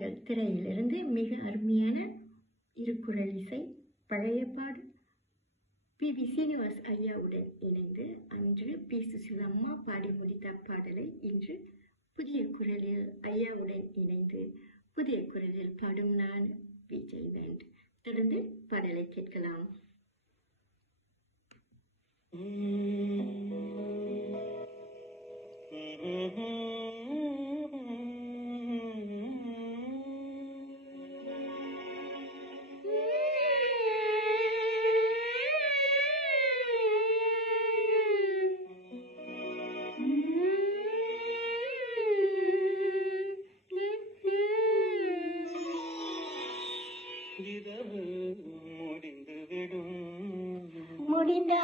காலங்கள் திரையிலிருந்து மிக அருமையான இருக்குறள் இசை பழைய பாடல் பி சீனிவாஸ் ஐயாவுடன் இணைந்து அன்று பி சுசிலம்மா பாடி முடித்த பாடலை இன்று புதிய குரலில் ஐயாவுடன் இணைந்து புதிய குரலில் பாடும் நான் விஜய் வேண்ட். தொடர்ந்து பாடலை கேட்கலாம். முடிந்தா